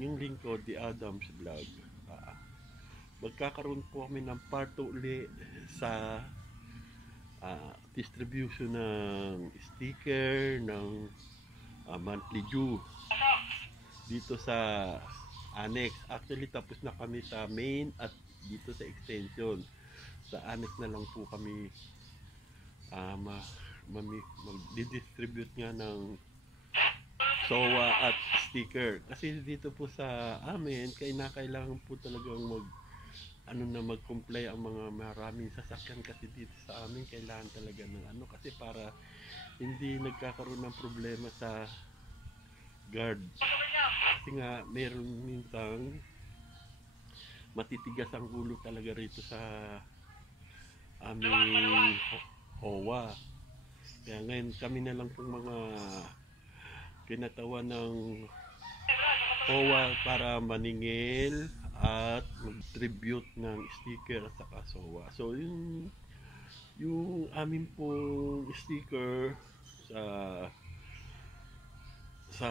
inyong lingkod, The Adams Vlog. Ah, Magkakaroon po kami ng part 2 uli sa distribution ng sticker ng monthly due dito sa annex. Actually, tapos na kami sa main at dito sa extension. Sa annex na lang po kami mag-distribute nga ng SOA at sticker. Kasi dito po sa amin, kailangan po talagang mag-comply ang mga maraming sasakyan kasi dito sa amin kailangan talaga ng kasi para hindi nagkakaroon ng problema sa guard. Kasi nga meron mintang matitigas ang ulo talaga rito sa aming HOA. Kaya ngayon kami na lang pong mga kinatawan ng HOA para maningil at mag-tribute ng sticker at saka SOA. So yung amin pong sticker sa sa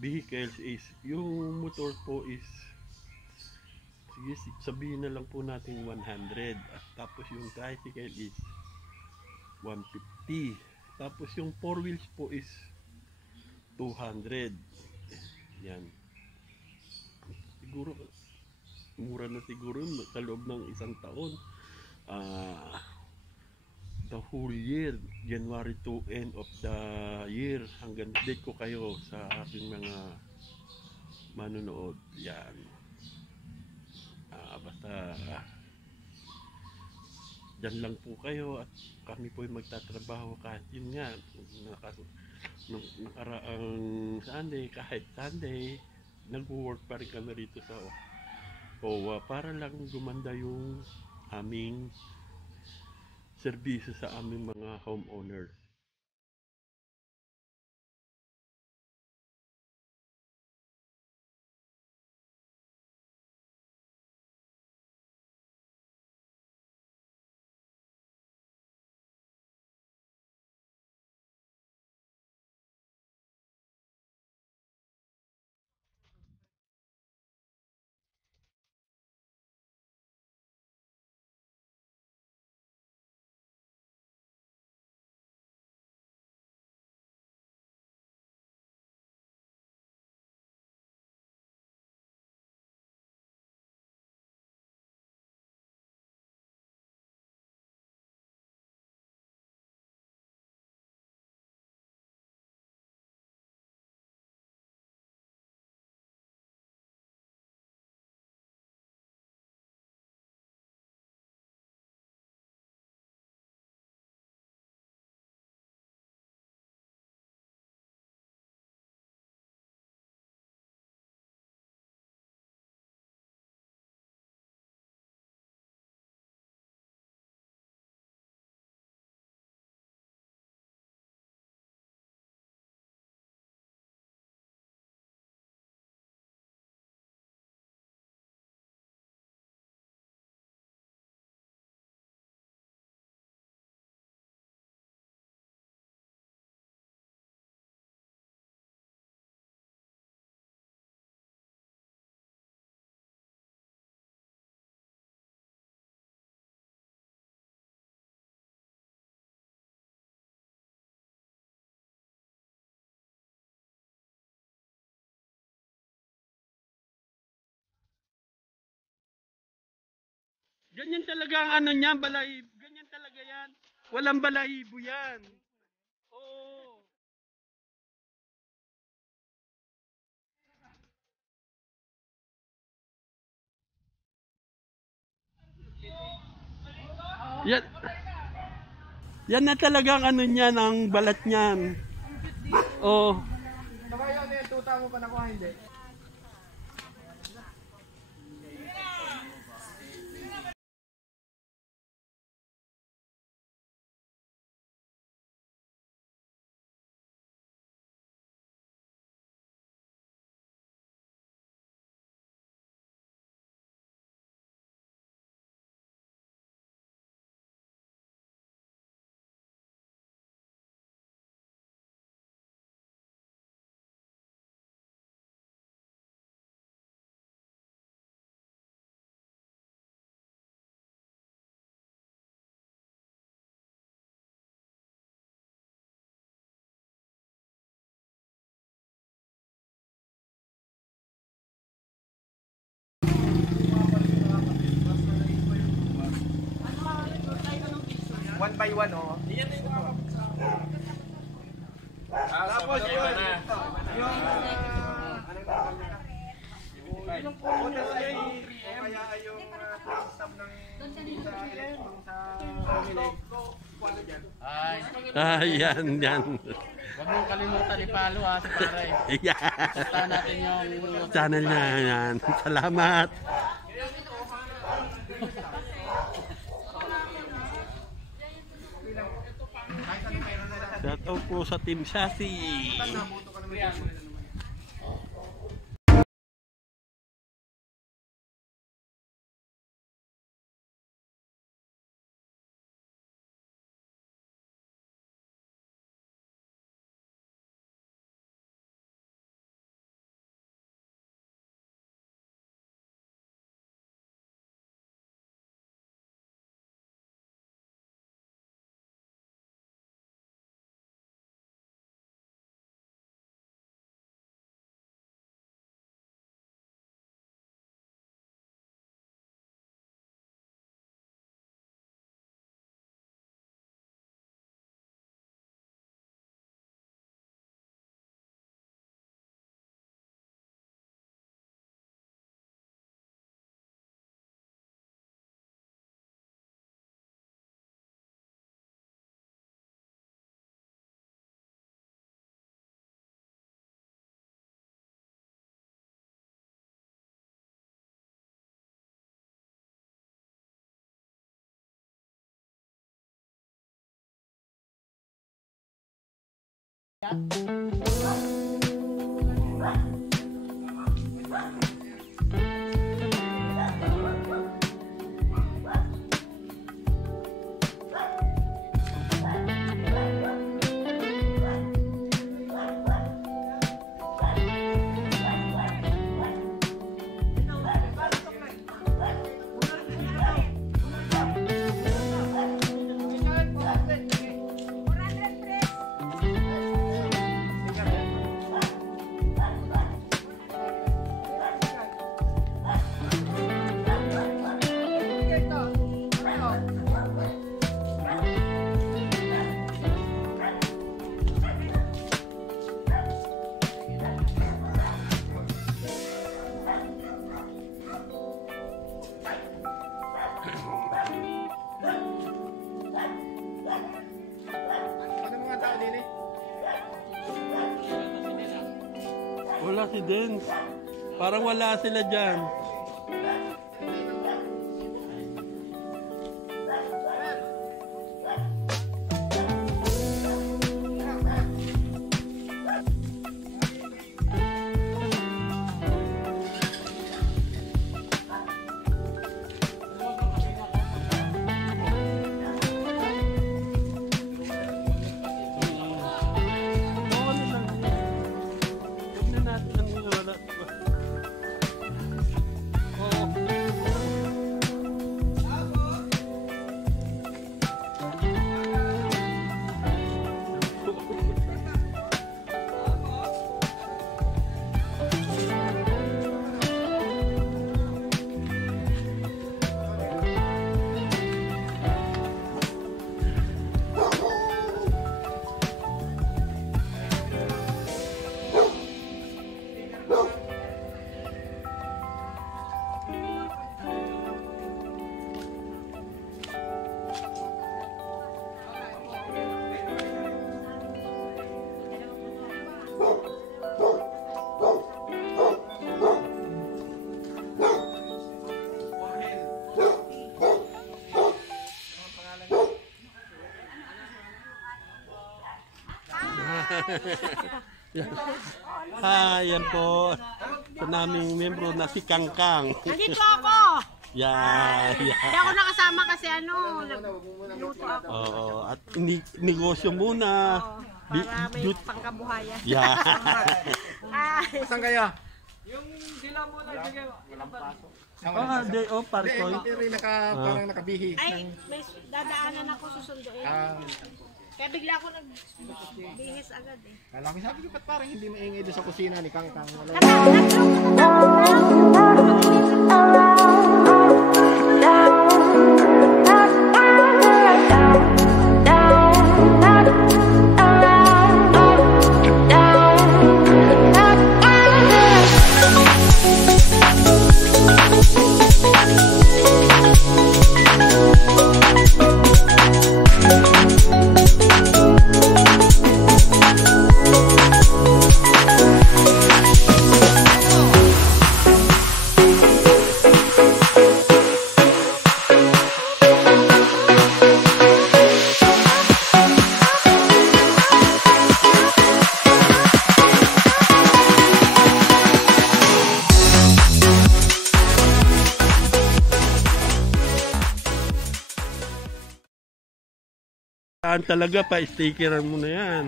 vehicles is yung motor po is sige sabihin na lang po natin 100 at tapos yung tricycle is 150, tapos yung 4 wheels po is 200. Yan, siguro mura na siguro sa loob ng isang taon. The whole year, January to end of the year, hanggang date ko kayo sa aking mga manonood. Yan. Basta dyan lang po kayo at kami po ay magtatrabaho kahit yun nga nakaraang Sunday, kahit Sunday nag-work pa rin kami rito sa OWA para lang gumanda yung aming serbisyo sa aming mga homeowners. Ganyan talaga ang niyan, balahibo. Ganyan talaga yan. Walang balahibo yan. Oo. Yan, yan na talaga ang niyan, ang balat niyan. Oh. Baka yun, tuta mo pa nakuha, hindi. by 1 oh. Tapos yun, yung yung order ay kaya ay yung stab ng Yan. Huwag mong kalimutan i-follow ha, si Pare. Yan. Punta natin yung Channel niya yan. Salamat. Shout out po sa Team Shasi. Wala si Dens. Parang wala sila dyan. Yan po sa naming membro na si Kangkang. Nandito ako! Yan. Hindi ako nakasama kasi nagluto ako. Oo, at negosyo muna. Para may pangkabuhayan. Yeah. Saan kayo? Yung dila mo na ibigay, ilang paso? Day off, Parkoy. Parang nakabihi. Ay, may dadaanan ako susunduin. Kaya bigla ako nagbihis agad eh. Kala ko sabi ko ba't parang hindi maingay doon sa kusina ni Kang Kang. Down. Saan talaga pa stickeran mo na yan.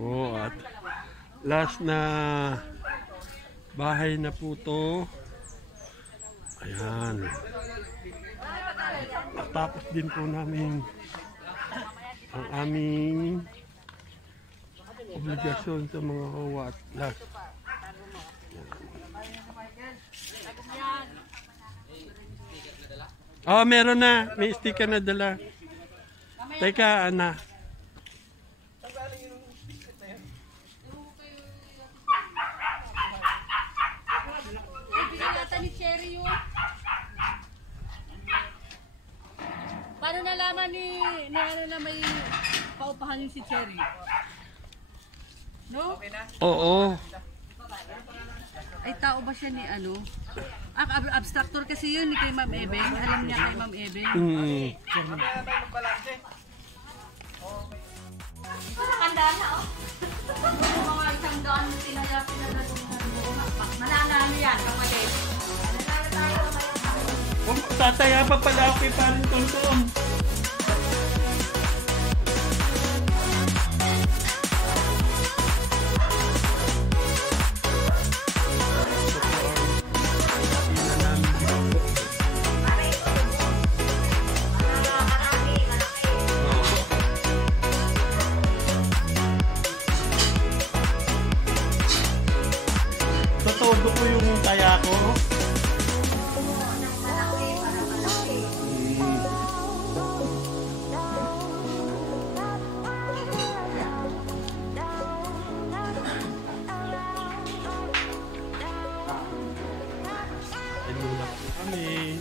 Oh, at last na bahay na po to. Ayan. At tapos din po namin ang aming obligasyon sa mga kawa at last. Oh, meron na. May sticker na dala. Teka, Ana. Ni Cherry yun. Paano nalaman ni ano na may paupahan yung si Cherry? No? Oo. Ay, tao ba siya ni ano? Abstractor kasi yun ni kay Ma'am Eben. Alam niya kay Ma'am Eben. Kandaan na, oh. Mga isang daan pinagano. Mananalo yan, kapatid. Tataya pa pala ako kay Paring Tonton. Todo ko yung taya ko. Kami.